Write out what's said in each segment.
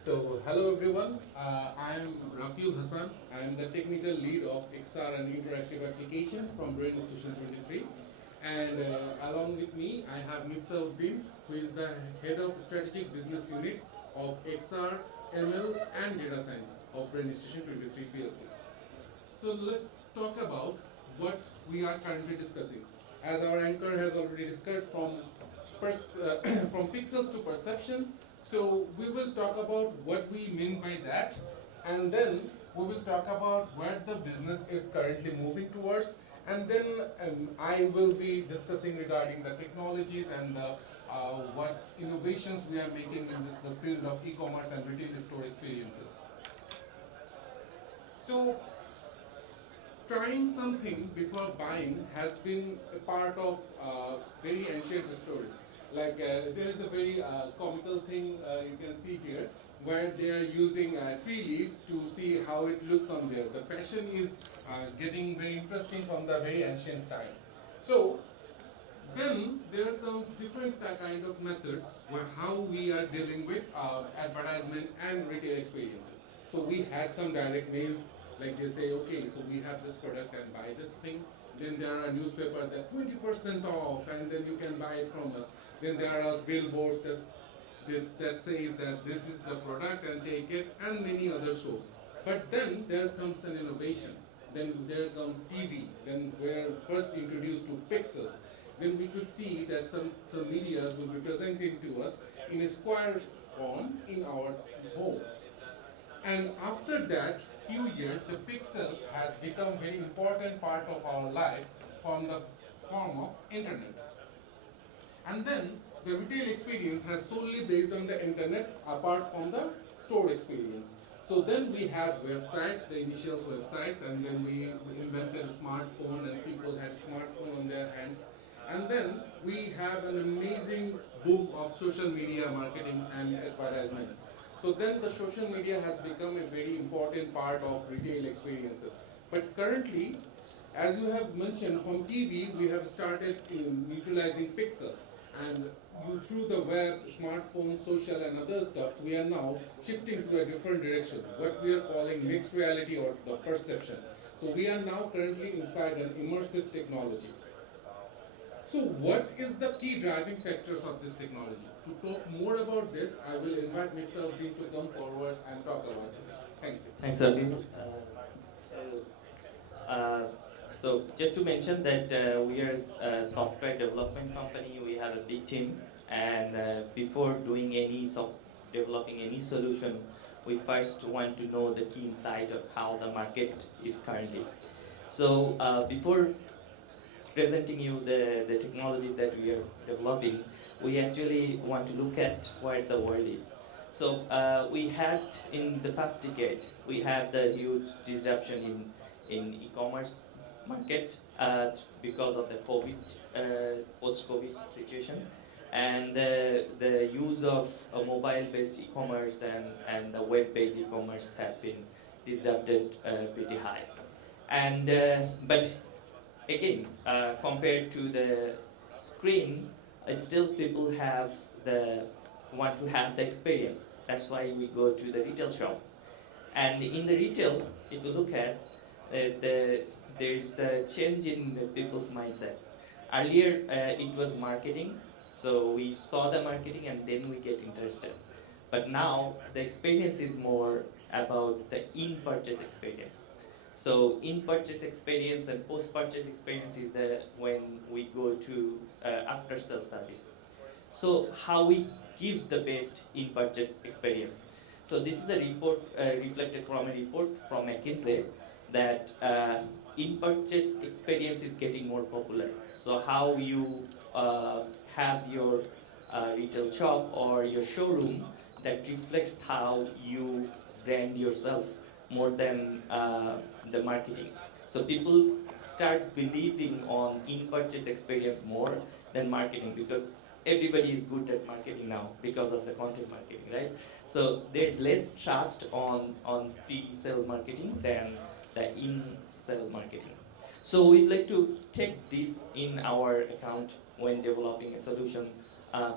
So, hello everyone. I am Rafiul Hasan. I am the technical lead of XR and interactive application from Brain Station 23. And along with me, I have Miftah Uddin, who is the head of strategic business unit of XR, ML, and data science of Brain Station 23 PLC. So let's talk about what we are currently discussing. As our anchor has already discussed from pixels to perception, so we will talk about what we mean by that, and then we will talk about where the business is currently moving towards, and then I will be discussing regarding the technologies and what innovations we are making in the field of e-commerce and retail store experiences. So trying something before buying has been a part of very ancient stories. Like there is a very comical thing you can see here, where they are using tree leaves to see how it looks on there. The fashion is getting very interesting from the very ancient time. So then there comes different kind of methods where how we are dealing with advertisement and retail experiences. So we had some direct mails, like they say, okay, so we have this product and buy this thing. Then there are newspapers that 20% off, and then you can buy it from us. Then there are billboards that says that this is the product and take it, and many other shows. But then there comes an innovation. Then there comes TV. Then we're first introduced to pixels. Then we could see that some media will be presenting to us in a square form in our home. And after that few years, the pixels has become very important part of our life from the form of internet. And then the retail experience has solely based on the internet apart from the store experience. So then we have websites, the initial websites, and then we invented smartphone and people had smartphone on their hands. And then we have an amazing boom of social media marketing and advertisements. So then the social media has become a very important part of retail experiences. But currently, as you have mentioned, from TV, we have started utilizing pixels. And through the web, smartphone, social, and other stuff, we are now shifting to a different direction, what we are calling mixed reality or the perception. So we are now currently inside an immersive technology. So what is the key driving factors of this technology? To talk more about this, I will invite Miftah Uddin to come forward and talk about this. Thank you. Thanks, Arvind. So just to mention that we are a software development company. We have a big team, and before doing developing any solution, we first want to know the key insight of how the market is currently. So before presenting you the technologies that we are developing, we actually want to look at where the world is. So we had in the past decade, we had the huge disruption in e-commerce market because of the COVID, post-COVID situation, and the use of mobile-based e-commerce and the web-based e-commerce have been disrupted pretty high. And but again, compared to the screen, still people want to have the experience. That's why we go to the retail shop. And in the retails, if you look at, there's a change in the people's mindset. Earlier, it was marketing, so we saw the marketing and then we get interested. But now, the experience is more about the in-purchase experience. So in-purchase experience and post-purchase experience is when we go to after-sales service. So how we give the best in-purchase experience. So this is a report reflected from a report from McKinsey that in-purchase experience is getting more popular. So how you have your retail shop or your showroom that reflects how you brand yourself more than the marketing. So people start believing on in-purchase experience more than marketing, because everybody is good at marketing now because of the content marketing, right? So there's less trust on pre-sale marketing than the in-sale marketing. So we'd like to take this in our account when developing a solution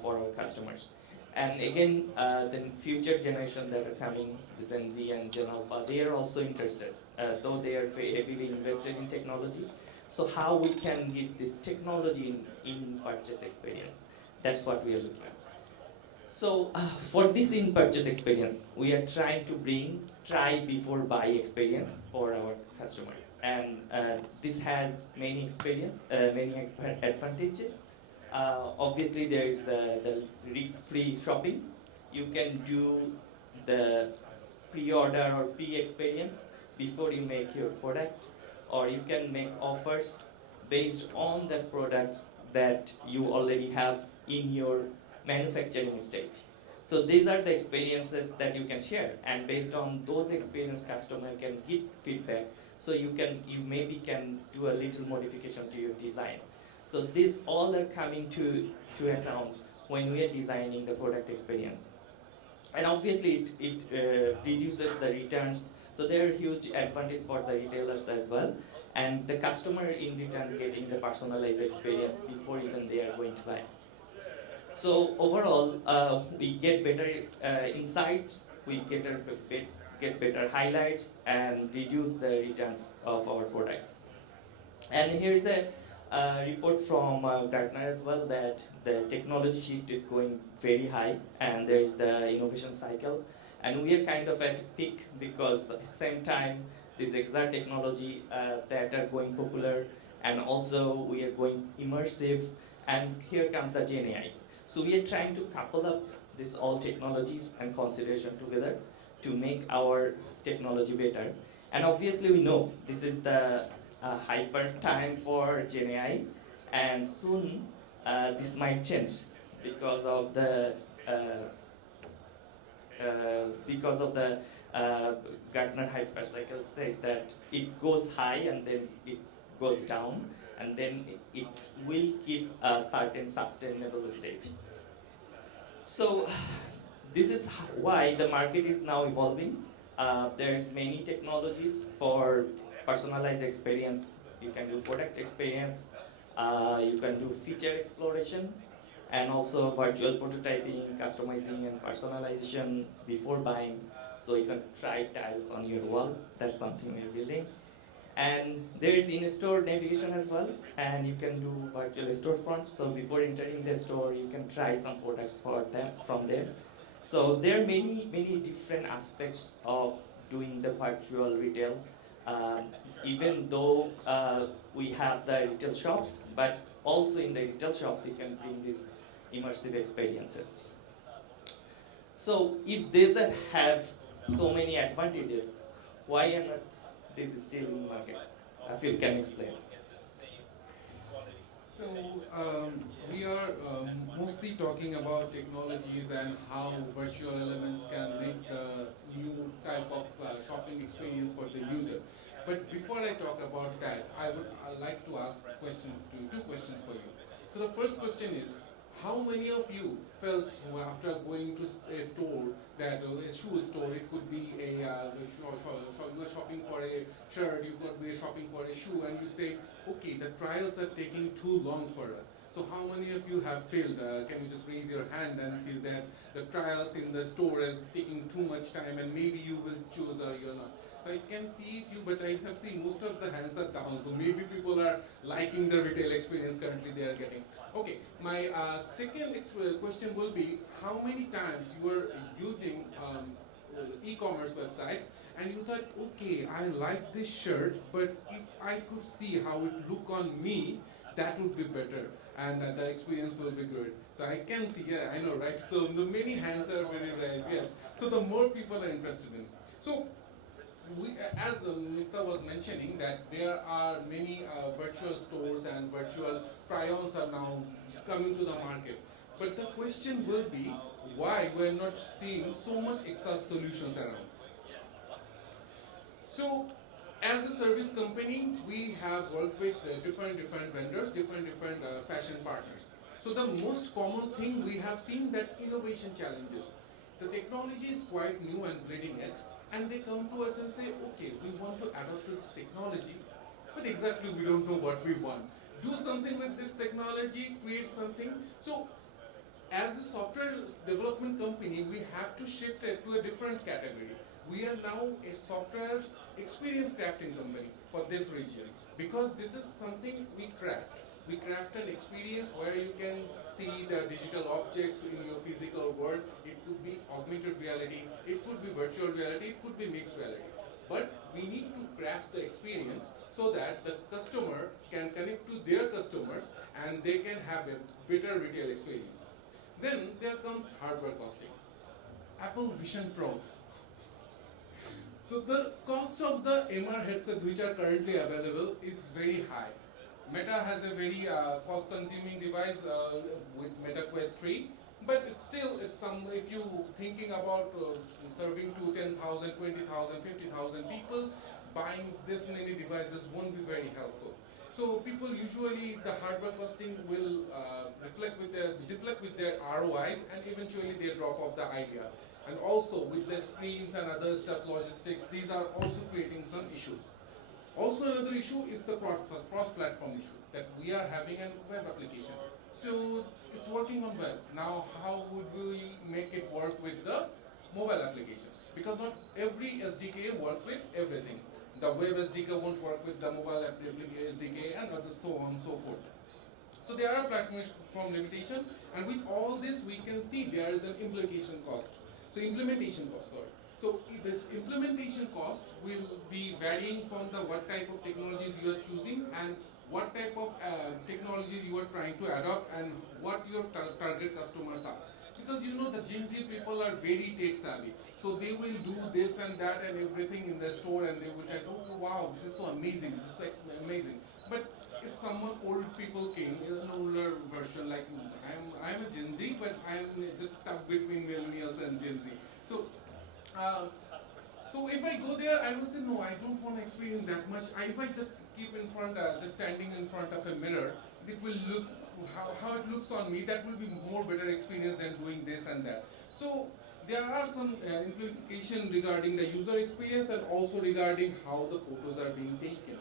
for our customers. And again, the future generation that are coming, the Gen Z and Gen Alpha, they are also interested, though they are very heavily invested in technology. So how we can give this technology in purchase experience? That's what we are looking at. So for this in-purchase experience, we are trying to bring try before buy experience for our customer, and this has many advantages. Obviously, there is the risk-free shopping. You can do the pre-order or pre-experience before you make your product, or you can make offers based on the products that you already have in your manufacturing stage. So these are the experiences that you can share, and based on those experience, customer can give feedback. So you maybe can do a little modification to your design. So these all are coming to account when we are designing the product experience. And obviously it reduces the returns, so there are huge advantages for the retailers as well, and the customer in return getting the personalized experience before even they are going to buy. So overall, we get better insights, we get better highlights, and reduce the returns of our product. And here is a report from Gartner as well, that the technology shift is going very high, and there is the innovation cycle, and we are kind of at peak, because at the same time this XR technology that are going popular, and also we are going immersive, and here comes the Gen AI. So we are trying to couple up these all technologies and consideration together to make our technology better. And obviously we know this is the hyper time for Gen AI, and soon this might change because of the Gartner hyper cycle says that it goes high and then it goes down, and then it will keep a certain sustainable state. So this is why the market is now evolving. There's many technologies for personalized experience. You can do product experience, you can do feature exploration, and also virtual prototyping, customizing, and personalization before buying. So you can try tiles on your wall. That's something we're building. And there is in-store navigation as well, and you can do virtual storefronts. So before entering the store, you can try some products for them from there. So there are many different aspects of doing the virtual retail. Even though we have the retail shops, but also in the retail shops you can bring these immersive experiences. So if these have so many advantages, why are not these still in the market? Rafiul can explain. So we are mostly talking about technologies and how virtual elements can make the new type of shopping experience for the user. But before I talk about that, I'd like to ask two questions for you. So the first question is, how many of you felt after going to a store, that a shoe store, it could be you are shopping for a shirt, you could be shopping for a shoe, and you say, okay, the trials are taking too long for us. So how many of you have failed? Can you just raise your hand and see that the trials in the store is taking too much time, and maybe you will choose or you're not? So I can see a few, but I have seen most of the hands are down. So maybe people are liking the retail experience currently they are getting. Okay, my second question will be, how many times you were using e-commerce websites and you thought, okay, I like this shirt, but if I could see how it look on me, that would be better, and the experience will be good. So I can see, yeah, I know, right? So the many hands are very right, yes. So the more people are interested in. So as Miftah was mentioning, that there are many virtual stores and virtual try-ons are now coming to the market. But the question will be, why we're not seeing so much XR solutions around? So, as a service company, we have worked with different vendors, different fashion partners. So the most common thing we have seen that innovation challenges. The technology is quite new and bleeding edge, and they come to us and say, okay, we want to adapt to this technology, but exactly we don't know what we want. Do something with this technology, create something. So as a software development company, we have to shift it to a different category. We are now a software experience crafting company for this region, because this is something we craft. We craft an experience where you can see the digital objects in your physical world. It could be augmented reality, it could be virtual reality, it could be mixed reality. But we need to craft the experience so that the customer can connect to their customers and they can have a better retail experience. Then there comes hardware costing. Apple Vision Pro. So the cost of the MR headset which are currently available is very high. Meta has a very cost-consuming device with Meta Quest 3, but still, it's if you thinking about serving to 10,000, 20,000, 50,000 people, buying this many devices won't be very helpful. So people usually, the hardware costing will deflect with their ROIs, and eventually they drop off the idea. And also with the screens and other stuff, logistics, these are also creating some issues. Also another issue is the cross-platform issue, that we are having a web application. So it's working on web. Now how would we make it work with the mobile application? Because not every SDK works with everything. The web SDK won't work with the mobile SDK and other so on and so forth. So there are platform limitation, and with all this we can see there is an implementation cost. So this implementation cost will be varying from the what type of technologies you are choosing and what type of technologies you are trying to adopt and what your target customers are. Because you know the Gen Z people are very tech savvy. So they will do this and that and everything in the store, and they will say, oh wow, this is so amazing, this is so amazing. But if someone old people came in an older version, like I'm a Gen Z, but I'm just stuck between millennials and Gen Z. So if I go there, I will say, no, I don't want to experience that much. If I just keep in front, just standing in front of a mirror, it will look, how it looks on me, that will be more better experience than doing this and that. So there are some implications regarding the user experience and also regarding how the photos are being taken.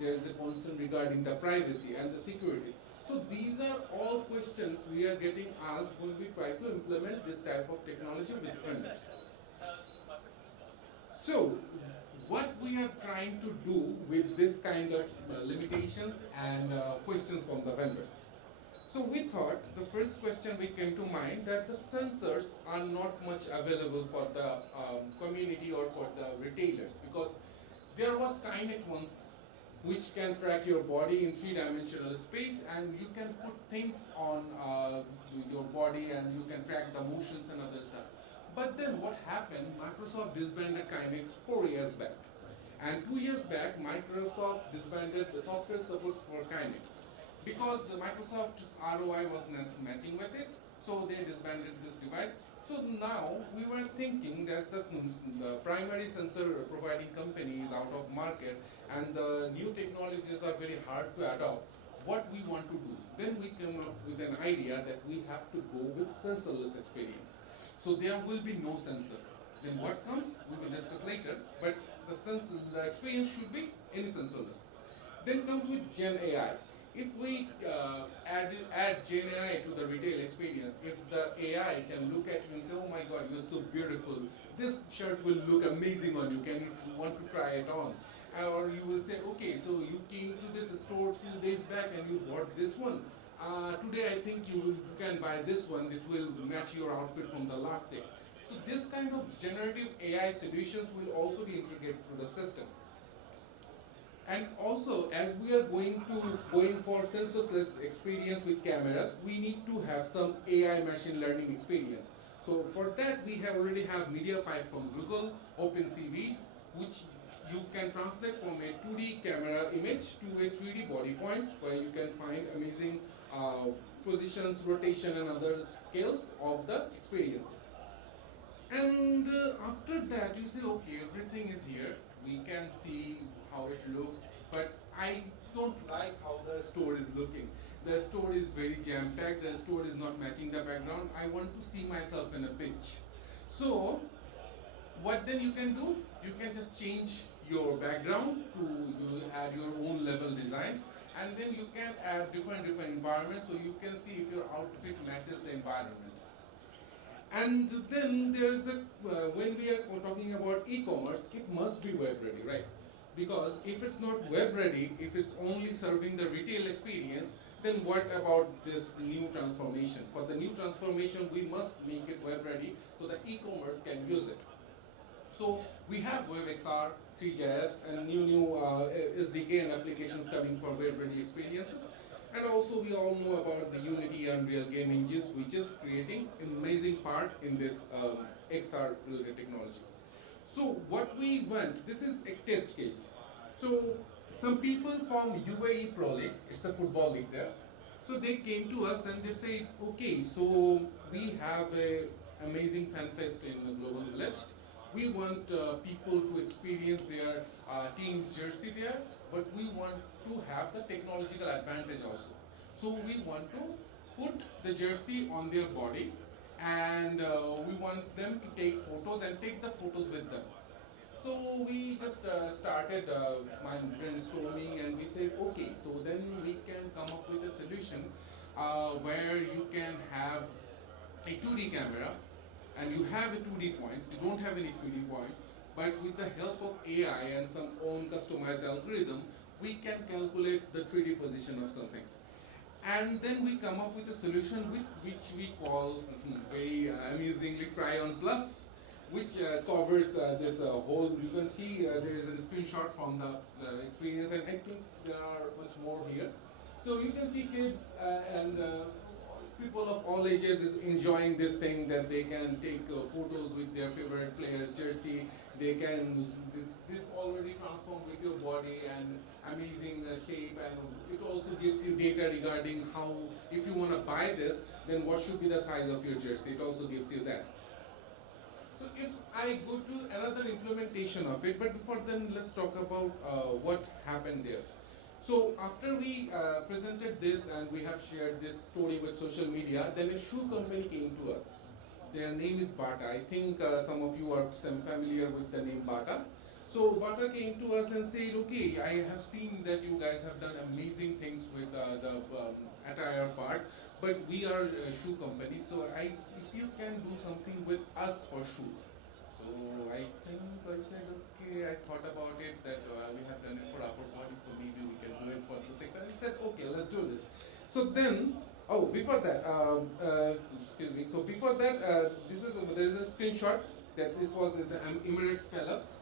There is a concern regarding the privacy and the security. So these are all questions we are getting asked when we try to implement this type of technology with vendors. So what we are trying to do with this kind of limitations and questions from the vendors. So we thought the first question we came to mind, that the sensors are not much available for the community or for the retailers, because there was Kinect once which can track your body in three-dimensional space, and you can put things on your body and you can track the motions and other stuff. But then what happened, Microsoft disbanded Kinect 4 years back. And 2 years back, Microsoft disbanded the software support for Kinect. Because Microsoft's ROI was not matching with it, so they disbanded this device. So now we were thinking that the primary sensor providing company is out of market and the new technologies are very hard to adopt. What we want to do? Then we came up with an idea that we have to go with sensorless experience. So there will be no sensors. Then what comes? We will discuss later. But the experience should be any sensorless. Then comes with Gen AI. If we add Gen AI to the retail experience, if the AI can look at you and say, oh my god, you're so beautiful, this shirt will look amazing on you, can you want to try it on? Or you will say, okay, so you came to this store 2 days back and you bought this one. Today I think you can buy this one, which will match your outfit from the last day. So this kind of generative AI solutions will also be integrated to the system. And also, as we are going for sensorless experience with cameras, we need to have some AI machine learning experience. So for that, we already have MediaPipe from Google, OpenCVs, which you can translate from a 2D camera image to a 3D body points, where you can find amazing positions, rotation, and other scales of the experiences. And after that, you say, okay, everything is here. We can see how it looks, but I don't like how the store is looking. The store is very jam-packed, the store is not matching the background. I want to see myself in a pitch. So What then you can do? You can just change your background to you add your own level designs, and then you can add different environments, so you can see if your outfit matches the environment. And then there's the when we are talking about e-commerce, it must be web ready, right? Because if it's not web ready, if it's only serving the retail experience, then what about this new transformation? For the new transformation, we must make it web ready so that e-commerce can use it. So we have WebXR, 3JS, and new SDK and applications coming for web-ready experiences. And also we all know about the Unity Unreal game engines, which is creating an amazing part in this XR related technology. So what we went, this is a test case. So some people from UAE Pro League, it's a football league there. So they came to us and they said, okay, so we have a amazing fan fest in the Global Village. We want people to experience their team's jersey there, but we want to have the technological advantage also. So we want to put the jersey on their body, and we want them to take photos and take the photos with them. So we just started mind brainstorming, and we said, okay, so then we can come up with a solution where you can have a 2D camera, and you have a 2D points, you don't have any 3D points, but with the help of AI and some own customized algorithm, we can calculate the 3D position of some things. And then we come up with a solution which we call very amusingly Try-on Plus, which covers this whole, you can see there is a screenshot from the experience, and I think there are much more here. So you can see kids and people of all ages is enjoying this thing, that they can take photos with their favorite player's jersey. They can, this already transform with your body and amazing shape, and it also gives you data regarding how, if you want to buy this, then what should be the size of your jersey. It also gives you that. So if I go to another implementation of it, but before then let's talk about what happened there. So after we presented this and we have shared this story with social media, then a shoe company came to us. Their name is Bata. I think some of you are familiar with the name Bata. So Bata came to us and said, okay, I have seen that you guys have done amazing things with the attire part, but we are a shoe company, so if you can do something with us for shoe. So I think I said, okay, I thought about it, that we have done it for upper body, so maybe we can do it for the thing. I said, okay, let's do this. So then, before that, excuse me. So before that, there is a screenshot that this was the Emirates Palace.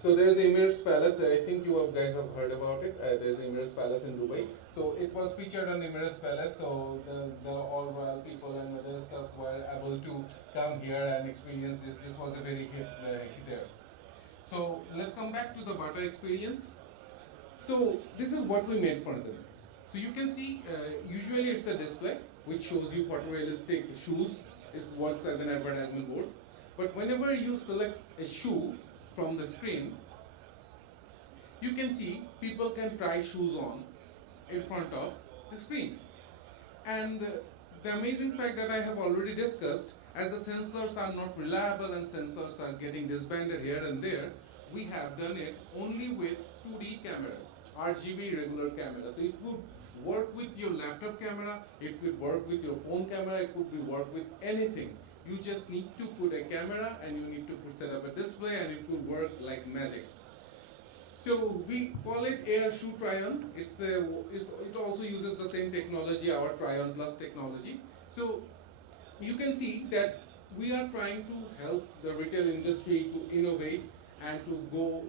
So there is Emirates Palace. I think you guys have heard about it. There is Emirates Palace in Dubai. So it was featured on Emirates Palace. So the all royal people and other stuff were able to come here and experience this. This was a very hit there. So let's come back to the Bata experience. So this is what we made for them. So you can see, usually it's a display which shows you photorealistic shoes. It works as an advertisement board. But whenever you select a shoe from the screen, you can see people can try shoes on in front of the screen. And the amazing fact that I have already discussed, as the sensors are not reliable and sensors are getting disbanded here and there, we have done it only with 2D cameras, RGB regular cameras. So it would work with your laptop camera, it could work with your phone camera, it could be work with anything. You just need to put a camera and you need to set up a display, and it will work like magic. So we call it AR Shoe Try-On. It also uses the same technology, our Try-On Plus technology. So you can see that we are trying to help the retail industry to innovate and to go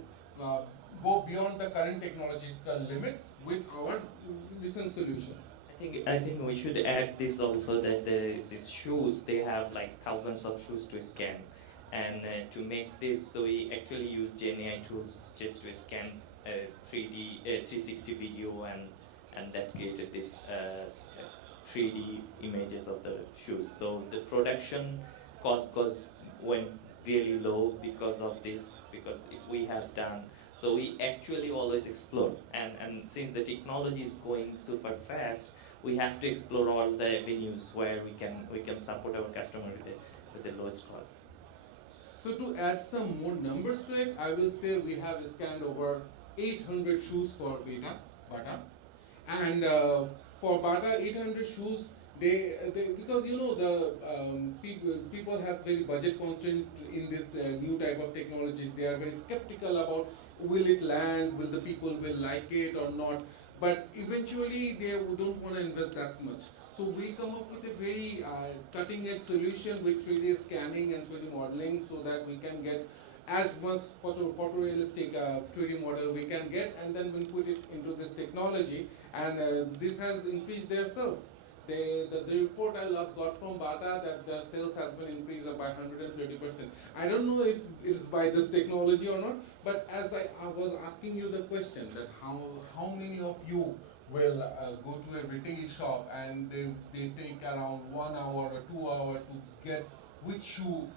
beyond the current technological limits with our Listen solution. I think we should add this also, that these shoes, they have like thousands of shoes to scan, and to make this, so we actually use GenAI tools just to scan 3D 360 video, and that created this 3D images of the shoes. So the production cost went really low because of this, because if we have done, so we actually always explore, and since the technology is going super fast, we have to explore all the avenues where we can support our customer with the lowest cost. So to add some more numbers to it, I will say we have scanned over 800 shoes for Bata. And for Bata, 800 shoes, they because the people have very budget constraint in this new type of technologies. They are very skeptical about will it land, will the people will like it or not. But eventually they don't want to invest that much. So we come up with a very cutting edge solution with 3D scanning and 3D modeling so that we can get as much photorealistic 3D model we can get, and then we put it into this technology, and this has increased their sales. The report I last got from Bata that their sales has been increased by 130%. I don't know if it's by this technology or not, but as I was asking you the question that how many of you will go to a retail shop and they take around 1 hour or 2 hours to get which shoe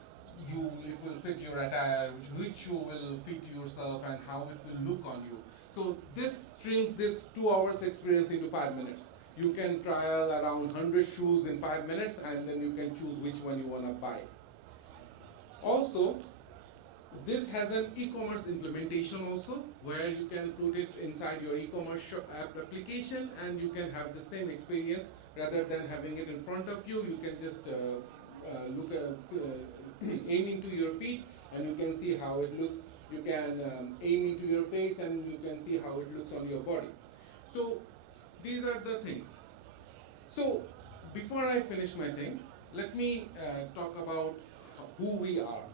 it will fit your attire, which shoe will fit yourself and how it will look on you. So this streams this 2 hours experience into 5 minutes. You can trial around 100 shoes in 5 minutes and then you can choose which one you want to buy. Also, this has an e-commerce implementation also, where you can put it inside your e-commerce application and you can have the same experience. Rather than having it in front of you, you can just look at aim into your feet and you can see how it looks. You can aim into your face and you can see how it looks on your body. So these are the things. So before I finish my thing, let me talk about who we are.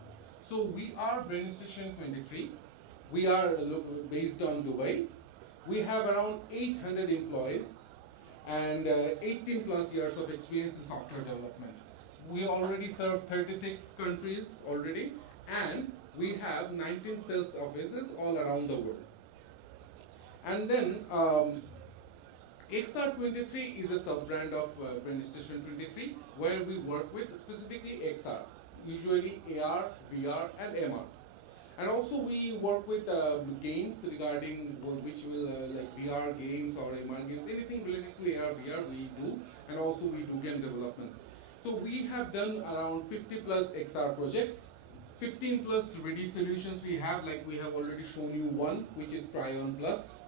So we are Brain Station 23. We are based on Dubai. We have around 800 employees and 18 plus years of experience in software development. We already serve 36 countries already, and we have 19 sales offices all around the world. And then XR23 is a sub-brand of Brain Station 23, where we work with specifically XR, usually AR, VR, and MR. And also we work with games regarding which will like VR games or MR games, anything related to AR, VR we do, and also we do game developments. So we have done around 50 plus XR projects, 15 plus ready solutions we have, like we have already shown you one, which is Tryon Plus.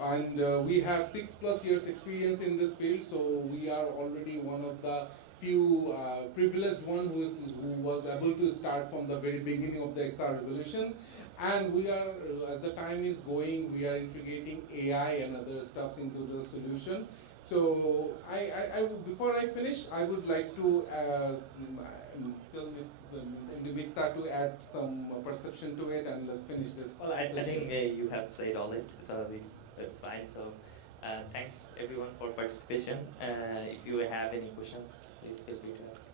And we have 6 plus years experience in this field, so we are already one of the few privileged one who was able to start from the very beginning of the XR revolution. And we are, as the time is going, we are integrating AI and other stuffs into the solution. So before I finish, I would like to tell Miftah to add some perception to it, and let's finish this. Well, I think you have said all it, so it's fine. So thanks everyone for participation. If you have any questions, please feel free to ask.